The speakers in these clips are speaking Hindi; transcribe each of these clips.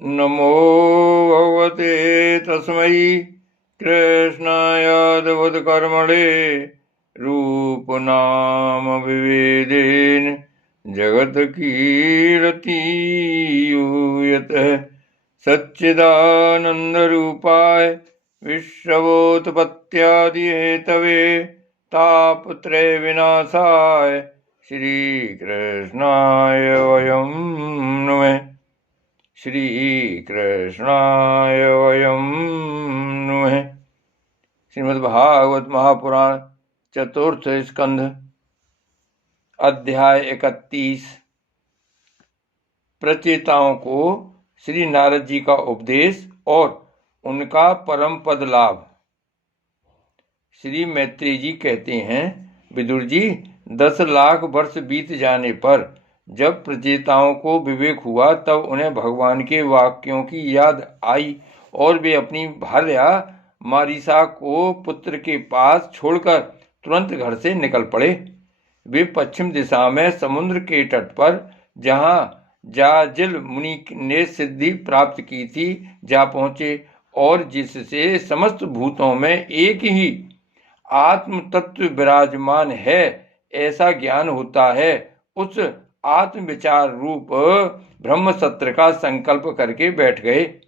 नमो भगवते तस्मै कृष्णायादवत्कर्मणे रूपनाम विभेदेन जगत्कीर्तियूयतः सच्चिदानन्दरूपाय विश्वोत्पत्त्यादिहेतवे तापत्रयविनाशाय श्रीकृष्णाय वयं नुमः। श्री कृष्णाय वयं नुमः। श्रीमद्भागवत महापुराण चतुर्थ स्कंध अध्याय 31। प्रचेताओं को श्री नारद जी का उपदेश और उनका परम पद लाभ। श्री मैत्री जी कहते हैं, विदुर जी, 10 लाख वर्ष बीत जाने पर जब प्रचेताओं को विवेक हुआ तब उन्हें भगवान के वाक्यों की याद आई और वे अपनी भार्या मारीसा को पुत्र के पास छोड़कर तुरंत घर से निकल पड़े। वे पश्चिम दिशा में समुद्र के तट पर, जहाँ जाजिल मुनि ने सिद्धि प्राप्त की थी, जा पहुंचे और जिससे समस्त भूतों में एक ही आत्म तत्व विराजमान है ऐसा ज्ञान होता है, उस आत्म विचार रूप ब्रह्म सत्र का संकल्प करके बैठ गए।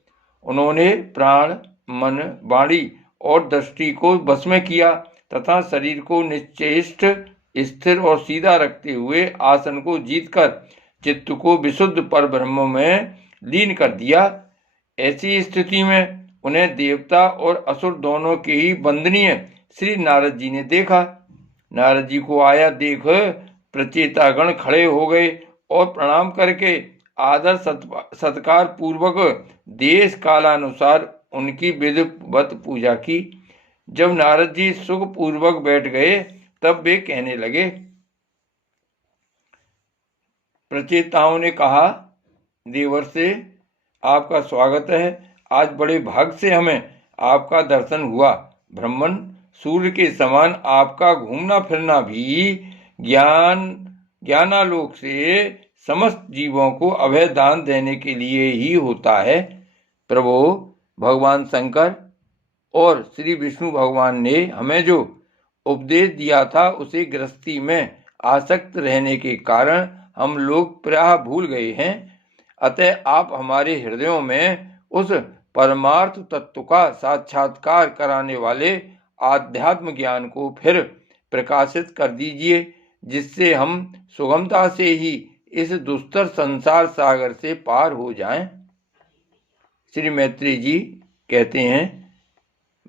उन्होंने प्राण, मन, वाणी और दृष्टि को वश में किया तथा शरीर को निश्चेष्ट, स्थिर और सीधा रखते हुए आसन को जीतकर चित्त को विशुद्ध पर ब्रह्म में लीन कर दिया। ऐसी स्थिति में उन्हें देवता और असुर दोनों के ही वंदनीय श्री नारद जी ने देखा। नारद जी को आया देख प्रचेतागण खड़े हो गए और प्रणाम करके आदर सत्कार पूर्वक देश कालानुसार उनकी विधिवत पूजा की। जब नारद जी सुख पूर्वक बैठ गए तब वे कहने लगे। प्रचेताओं ने कहा, देवर्षि, आपका स्वागत है। आज बड़े भाग्य से हमें आपका दर्शन हुआ। ब्राह्मण सूर्य के समान आपका घूमना फिरना भी ज्ञानालोक से समस्त जीवों को अभय दान देने के लिए ही होता है। प्रभु भगवान शंकर और श्री विष्णु भगवान ने हमें जो उपदेश दिया था उसे गृहस्थी में आसक्त रहने के कारण हम लोग प्रायः भूल गए हैं। अतः आप हमारे हृदयों में उस परमार्थ तत्व का साक्षात्कार कराने वाले आध्यात्म ज्ञान को फिर प्रकाशित कर दीजिए, जिससे हम सुगमता से ही इस दुस्तर संसार सागर से पार हो जाएं। श्री मैत्री जी कहते हैं,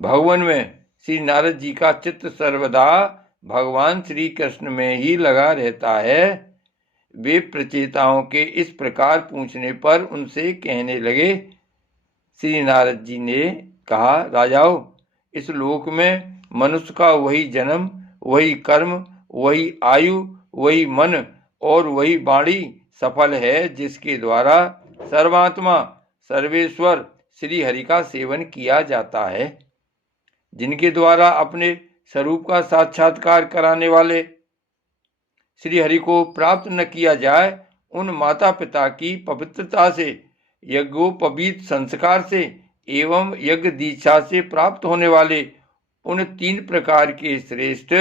भगवान में श्री नारद जी का चित्त सर्वदा भगवान श्री कृष्ण में ही लगा रहता है। वे प्रचेताओं के इस प्रकार पूछने पर उनसे कहने लगे। श्री नारद जी ने कहा, राजाओं, इस लोक में मनुष्य का वही जन्म, वही कर्म, वही आयु, वही मन और वही वाणी सफल है जिसके द्वारा सर्वात्मा सर्वेश्वर श्री हरि का सेवन किया जाता है। जिनके द्वारा अपने स्वरूप का साक्षात्कार कराने वाले श्री हरि को प्राप्त न किया जाए, उन माता पिता की पवित्रता से, यज्ञोपवीत संस्कार से एवं यज्ञ दीक्षा से प्राप्त होने वाले उन 3 प्रकार के श्रेष्ठ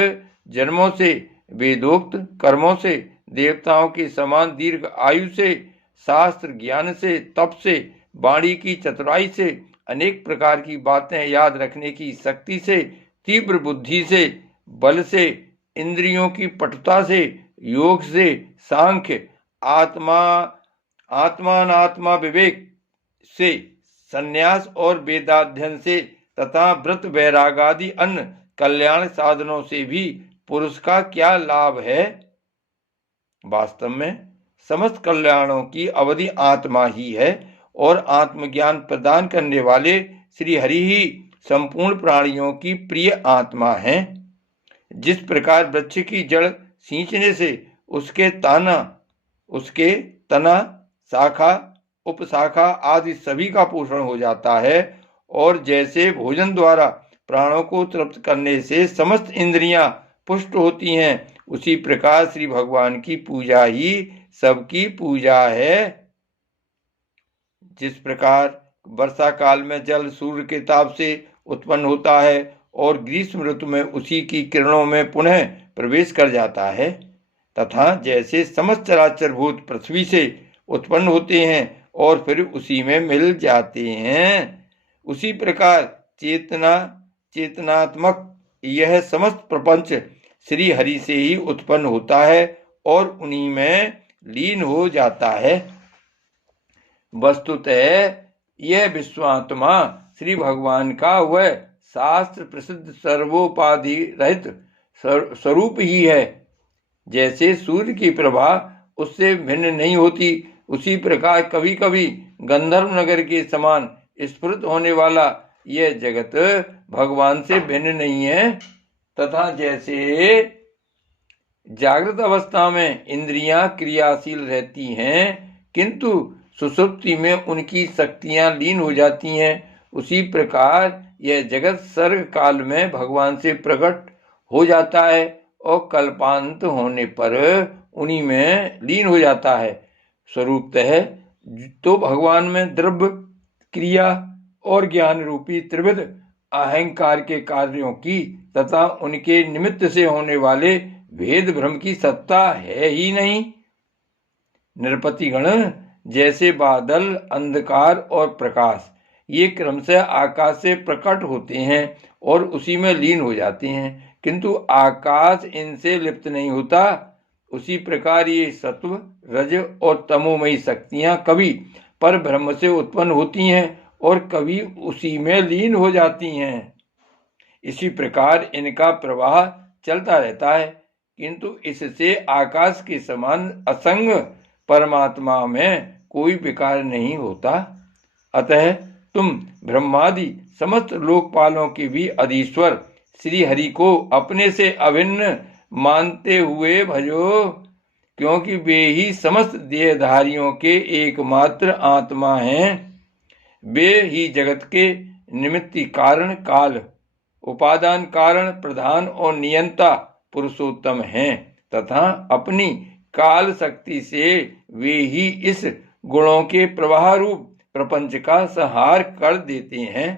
जन्मों से, वेदोक्त कर्मों से, देवताओं के समान दीर्घ आयु से, शास्त्र ज्ञान से, तप से, वाणी की चतुराई से, अनेक प्रकार की बातें याद रखने की शक्ति से, तीव्र बुद्धि से, बल से, इंद्रियों की पटुता से, योग से, सांख्य, आत्मानात्मा विवेक से, संन्यास और वेदाध्ययन से तथा व्रत वैरागादि अन्य कल्याण साधनों से भी पुरुष का क्या लाभ है। वास्तव में समस्त कल्याणों की अवधि आत्मा ही है और आत्मज्ञान प्रदान करने वाले श्री हरि ही संपूर्ण प्राणियों की प्रिय आत्मा है। जिस प्रकार वृक्ष की जड़ सींचने से उसके तना, शाखा, उपशाखा आदि सभी का पोषण हो जाता है, और जैसे भोजन द्वारा प्राणों को तृप्त करने से समस्त इंद्रियां पुष्ट होती हैं, उसी प्रकार श्री भगवान की पूजा ही सबकी पूजा है। जिस प्रकार वर्षा काल में जल सूर्य के ताप से उत्पन्न होता है और ग्रीष्म ऋतु में उसी की किरणों में पुनः प्रवेश कर जाता है, तथा जैसे समस्त चराचर भूत पृथ्वी से उत्पन्न होते हैं और फिर उसी में मिल जाते हैं, उसी प्रकार चेतनात्मक यह समस्त प्रपंच श्री हरि से ही उत्पन्न होता है और उन्हीं में लीन हो जाता है। वस्तुतः यह विश्वात्मा श्री भगवान का वह शास्त्र प्रसिद्ध सर्वोपाधि रहित स्वरूप ही है। जैसे सूर्य की प्रभा उससे भिन्न नहीं होती, उसी प्रकार कभी कभी गंधर्व नगर के समान स्फुरित होने वाला यह जगत भगवान से भिन्न नहीं है, तथा जैसे जागृत अवस्था में इंद्रियां क्रियाशील रहती हैं किंतु सुषुप्ति में उनकी शक्तियां लीन हो जाती हैं, उसी प्रकार यह जगत सर्ग काल में भगवान से प्रकट हो जाता है और कल्पांत होने पर उन्हीं में लीन हो जाता है। स्वरूपतः तो भगवान में द्रव्य, क्रिया और ज्ञान रूपी त्रिविध अहंकार के कार्यों की तथा उनके निमित्त से होने वाले भेद भ्रम की सत्ता है ही नहीं। नृपतिगण जैसे बादल, अंधकार और प्रकाश ये क्रमशः आकाश से प्रकट होते हैं और उसी में लीन हो जाते हैं, किंतु आकाश इनसे लिप्त नहीं होता, उसी प्रकार ये सत्व, रज और तमोमयी शक्तियां कभी पर ब्रह्म से उत्पन्न होती हैं और कभी उसी में लीन हो जाती हैं। इसी प्रकार इनका प्रवाह चलता रहता है, किंतु इससे आकाश के समान असंग परमात्मा में कोई विकार नहीं होता। अतः तुम ब्रह्मादि समस्त लोकपालों के भी अधीश्वर श्री हरि को अपने से अभिन्न मानते हुए भजो, क्योंकि वे ही समस्त देहधारियों के एकमात्र आत्मा हैं। वे ही जगत के निमित्ति कारण काल, उपादान कारण प्रधान और नियंता पुरुषोत्तम हैं, तथा अपनी काल शक्ति से वे ही इस गुणों के प्रवाह रूप प्रपंच का संहार कर देते हैं।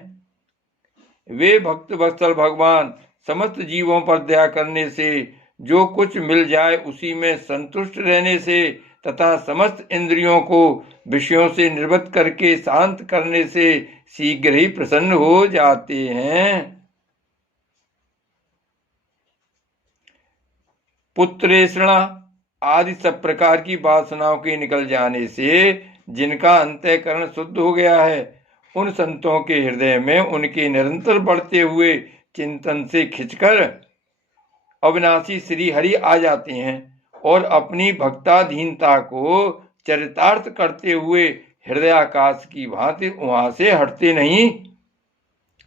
वे भक्त वत्सल भगवान समस्त जीवों पर दया करने से, जो कुछ मिल जाए उसी में संतुष्ट रहने से तथा समस्त इंद्रियों को विषयों से निर्वृत्त करके शांत करने से शीघ्र ही प्रसन्न हो जाते हैं। पुत्रेषणा आदि सब प्रकार की वासनाओं के निकल जाने से जिनका अंतःकरण शुद्ध हो गया है, उन संतों के हृदय में उनके निरंतर बढ़ते हुए चिंतन से खिंचकर अविनाशी श्री हरि आ जाते हैं और अपनी भक्ताधीनता को चरितार्थ करते हुए हृदयाकाश की भांति वहां से हटते नहीं।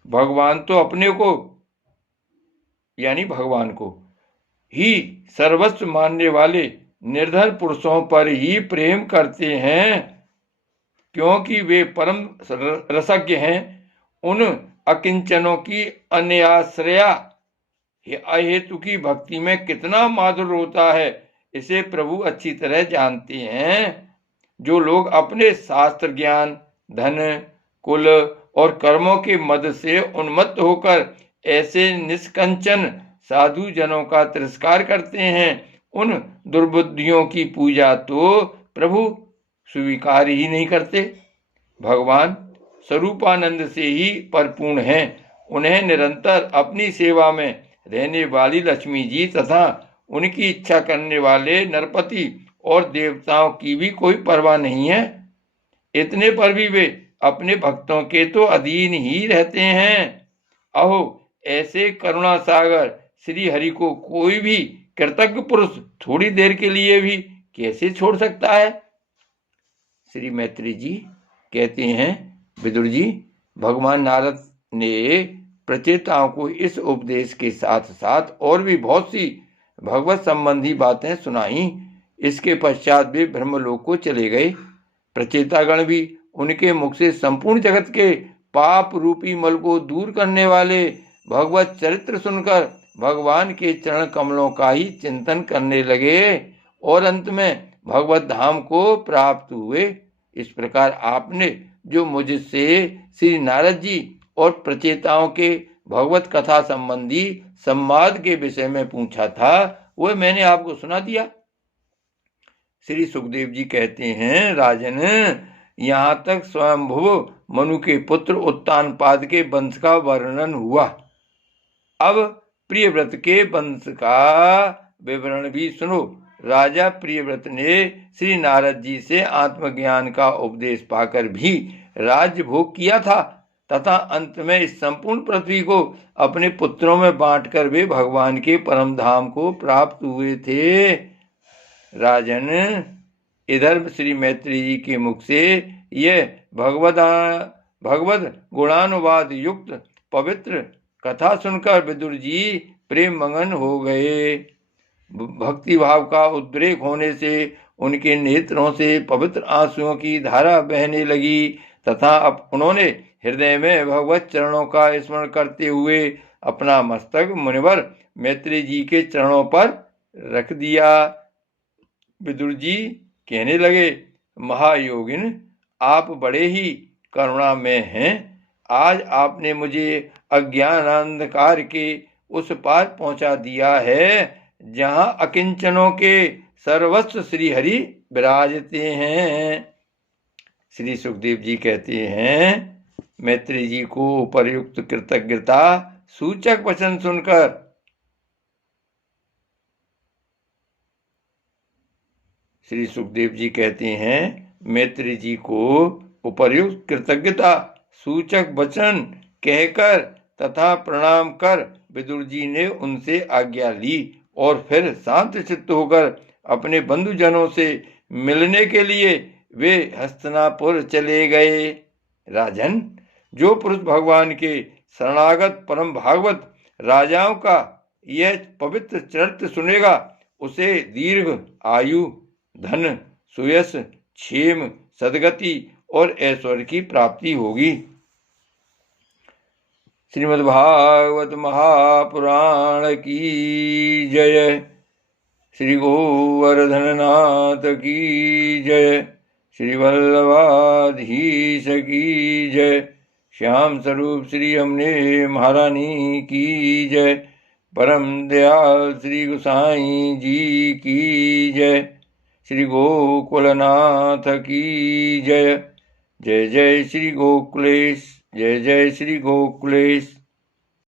भगवान तो अपने को यानी भगवान को ही सर्वस्व मानने वाले निर्धन पुरुषों पर ही प्रेम करते हैं, क्योंकि वे परम रसज्ञ हैं। उन अकिंचनों की अन्याश्रया अहेतु की भक्ति में कितना माधुर्य होता है, इसे प्रभु अच्छी तरह जानते हैं। जो लोग अपने शास्त्र ज्ञान, धन, कुल और कर्मों के मद से उन्मत्त होकर ऐसे निष्कंचन साधु जनों का तिरस्कार करते हैं, उन दुर्बुद्धियों की पूजा तो प्रभु स्वीकार ही नहीं करते। भगवान स्वरूपानंद से ही परिपूर्ण हैं। उन्हें निरंतर अपनी सेवा में रहने वाली लक्ष्मी जी तथा उनकी इच्छा करने वाले नरपति और देवताओं की भी कोई परवाह नहीं है। इतने पर भी वे अपने भक्तों के तो अधीन ही रहते हैं। अहो, ऐसे करुणा सागर श्री हरि को कोई भी कृतज्ञ पुरुष थोड़ी देर के लिए भी कैसे छोड़ सकता है। श्री मैत्री जी कहते हैं, विदुर जी, भगवान नारद ने प्रचेताओं को इस उपदेश के साथ साथ और भी बहुत सी भगवत संबंधी बातें सुनाई। इसके पश्चात वे ब्रह्मलोक को चले गए। प्रचेतागण भी उनके मुख से संपूर्ण जगत के पाप रूपी मल को दूर करने वाले भगवत चरित्र सुनकर भगवान के चरण कमलों का ही चिंतन करने लगे और अंत में भगवत धाम को प्राप्त हुए। इस प्रकार आपने जो मुझसे श्री नारद जी और प्रचेताओं के भगवत कथा संबंधी संवाद के विषय में पूछा था, वह मैंने आपको सुना दिया। श्री सुखदेव जी कहते हैं, राजन, यहाँ तक स्वयंभुव मनु के पुत्र उत्तानपाद के वंश का वर्णन हुआ। अब प्रियव्रत के वंश का विवरण भी सुनो। राजा प्रियव्रत ने श्री नारद जी से आत्मज्ञान का उपदेश पाकर भी राज्य भोग किया था तथा अंत में इस संपूर्ण पृथ्वी को अपने पुत्रों में बांटकर वे भगवान के परम धाम को प्राप्त हुए थे। राजन, इधर श्री मैत्री जी के मुख से यह भगवद गुणानुवाद युक्त पवित्र कथा सुनकर विदुर जी प्रेम मगन हो गए। भक्ति भाव का उद्रेक होने से उनके नेत्रों से पवित्र आंसुओं की धारा बहने लगी तथा अब उन्होंने हृदय में भगवत चरणों का स्मरण करते हुए अपना मस्तक मुनिवर मैत्री जी के चरणों पर रख दिया। विदुर जी कहने लगे, महायोगिन, आप बड़े ही करुणामय हैं। आज आपने मुझे अज्ञान अंधकार के उस पार पहुंचा दिया है जहां अकिंचनों के सर्वस्व श्री हरि विराजते हैं। श्री सुखदेव जी कहते हैं, मैत्री जी को उपर्युक्त कृतज्ञता सूचक वचन सुनकर श्री सुखदेव जी कहते हैं, मैत्री जी को उपर्युक्त कृतज्ञता सूचक वचन कहकर तथा प्रणाम कर विदुर जी ने उनसे आज्ञा ली और फिर शांत चित्त होकर अपने बंधुजनों से मिलने के लिए वे हस्तिनापुर चले गए। राजन, जो पुरुष भगवान के शरणागत परम भागवत राजाओं का यह पवित्र चरित्र सुनेगा, उसे दीर्घ आयु, धन, सुयश, क्षेम, सद्गति और ऐश्वर्य की प्राप्ति होगी। श्रीमद्भागवत महापुराण की जय। श्री गोवर्धननाथ की जय। श्री वल्लभाधीश की जय। श्याम स्वरूप श्री हमने महारानी की जय। परम दयाल श्री गोसाई जी की जय। श्री गोकुलनाथ की जय। जय जय श्री गोकुलेश। जय जय श्री गोकुलेश।